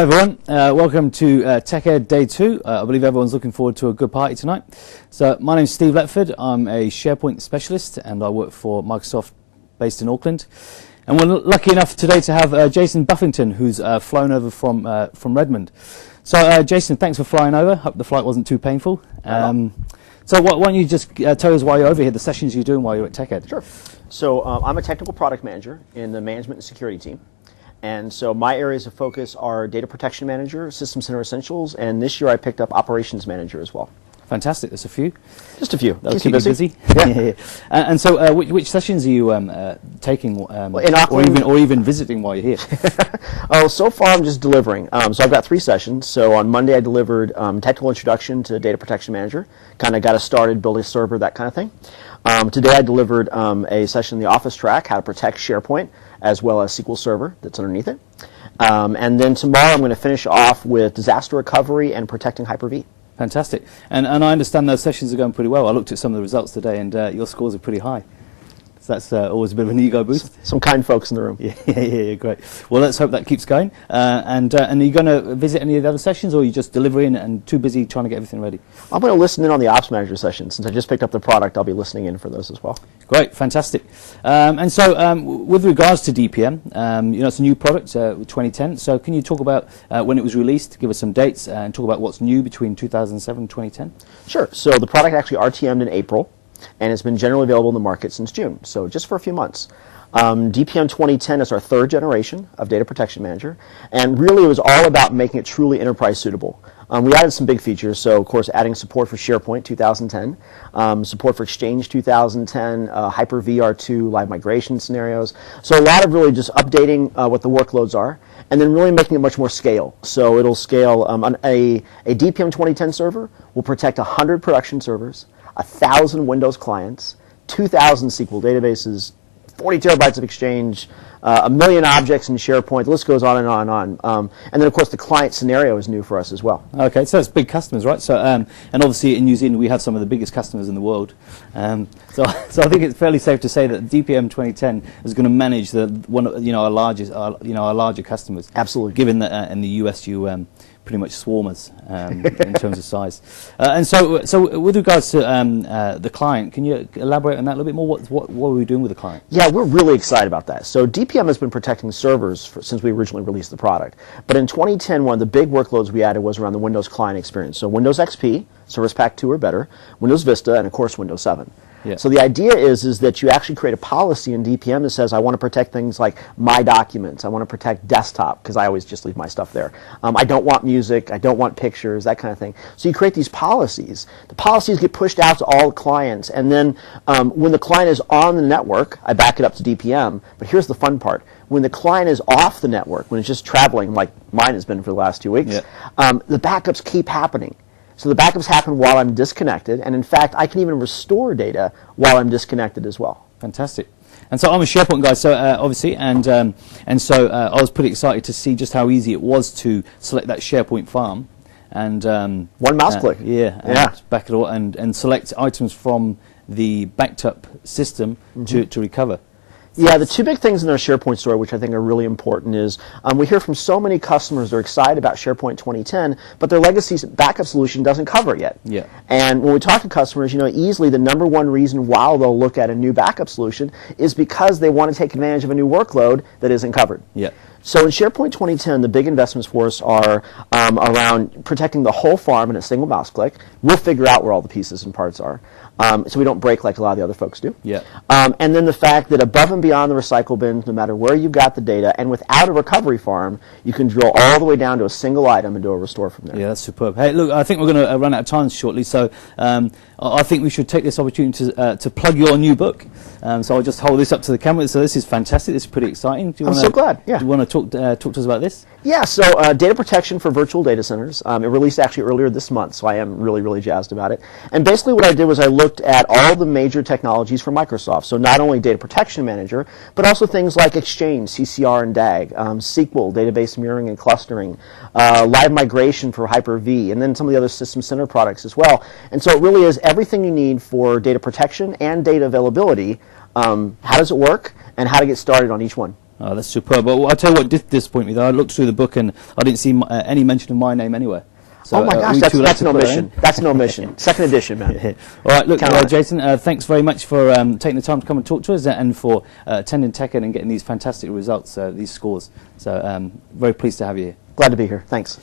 Hi everyone, welcome to Tech Ed Day 2. I believe everyone's looking forward to a good party tonight. So my name's Steve Letford, I'm a SharePoint specialist and I work for Microsoft based in Auckland. And we're lucky enough today to have Jason Buffington, who's flown over from Redmond. So Jason, thanks for flying over. Hope the flight wasn't too painful. So why don't you just tell us why you're over here, the sessions you're doing while you're at Tech Ed. Sure. So I'm a technical product manager in the management and security team. And so my areas of focus are data protection manager, system center essentials, and this year I picked up operations manager as well. Fantastic. There's a few. Just a few. That'll keep you busy. Yeah. And so, which sessions are you taking, in Auckland, or even visiting while you're here? So far I'm just delivering. So I've got 3 sessions. So on Monday I delivered technical introduction to data protection manager, kind of got us started, build a server, that kind of thing. Today I delivered a session in the Office track, how to protect SharePoint, as well as SQL Server that's underneath it. And then tomorrow I'm going to finish off with disaster recovery and protecting Hyper-V. Fantastic. And I understand those sessions are going pretty well. I looked at some of the results today, and your scores are pretty high. So that's always a bit of an ego boost. Some kind folks in the room. Yeah, great. Well, let's hope that keeps going. And are you going to visit any of the other sessions, or are you just delivering and too busy trying to get everything ready? I'm going to listen in on the Ops Manager session. Since I just picked up the product, I'll be listening in for those as well. Great, fantastic. And so with regards to DPM, it's a new product, 2010. So can you talk about when it was released, give us some dates, and talk about what's new between 2007 and 2010? Sure. So the product actually RTM'd in April, and it's been generally available in the market since June, so just for a few months. DPM 2010 is our 3rd generation of Data Protection Manager, and really it was all about making it truly enterprise suitable. We added some big features, so of course adding support for SharePoint 2010, support for Exchange 2010, Hyper-V R2, live migration scenarios. So a lot of really just updating what the workloads are, and then really making it much more scale. So it'll scale, on a DPM 2010 server will protect 100 production servers, 1,000 Windows clients, 2,000 SQL databases, 40 terabytes of Exchange, 1 million objects in SharePoint. The list goes on and on and on. And then, of course, the client scenario is new for us as well. Okay, so it's big customers, right? So, and obviously in New Zealand we have some of the biggest customers in the world. So I think it's fairly safe to say that DPM 2010 is going to manage our larger customers. Absolutely. Given that in the US you pretty much swarmers in terms of size. And so with regards to the client, can you elaborate on that a little bit more? What are we doing with the client? Yeah, we're really excited about that. So DPM has been protecting servers since we originally released the product. But in 2010, one of the big workloads we added was around the Windows client experience. So Windows XP, Service Pack 2 or better, Windows Vista, and of course Windows 7. Yeah. So the idea is that you actually create a policy in DPM that says I want to protect things like my documents, I want to protect desktop, because I always just leave my stuff there. I don't want music, I don't want pictures, that kind of thing. So you create these policies. The policies get pushed out to all the clients, and then when the client is on the network, I back it up to DPM, but here's the fun part. When the client is off the network, when it's just traveling, like mine has been for the last 2 weeks, the backups keep happening. So the backups happen while I'm disconnected, and in fact, I can even restore data while I'm disconnected as well. Fantastic. And so I'm a SharePoint guy, so obviously, and so I was pretty excited to see just how easy it was to select that SharePoint farm, and one mouse click. Back it all and select items from the backed up system to recover. Yeah, the 2 big things in our SharePoint story, which I think are really important, is we hear from so many customers they're excited about SharePoint 2010, but their legacy backup solution doesn't cover it yet. Yeah. And when we talk to customers, easily the #1 reason why they'll look at a new backup solution is because they want to take advantage of a new workload that isn't covered. Yeah. So in SharePoint 2010, the big investments for us are around protecting the whole farm in a single mouse click. We'll figure out where all the pieces and parts are. So we don't break like a lot of the other folks do. Yeah. And then the fact that above and beyond the recycle bins, no matter where you've got the data, and without a recovery farm, you can drill all the way down to a single item and do a restore from there. Yeah, that's superb. Hey, look, I think we're going to run out of time shortly, so I think we should take this opportunity to plug your new book. So I'll just hold this up to the camera. So this is fantastic. This is pretty exciting. I'm so glad. Yeah. Do you want to talk to us about this? Yeah. So data protection for virtual data centers. It released actually earlier this month, so I am really, really jazzed about it. And basically what I did was I looked at all the major technologies from Microsoft. So not only Data Protection Manager, but also things like Exchange, CCR and DAG, SQL, database mirroring and clustering, live migration for Hyper-V, and then some of the other System Center products as well. And so it really is everything you need for data protection and data availability. How does it work, and how to get started on each one. Oh, that's superb. Well, I'll tell you what did disappoint me, though. I looked through the book and I didn't see any mention of my name anywhere. So, oh my gosh, that's no mission. That's no mission. Second edition, man. All right, look, Jason, thanks very much for taking the time to come and talk to us and for attending TechEd and getting these fantastic results, these scores. So very pleased to have you here. Glad to be here. Thanks.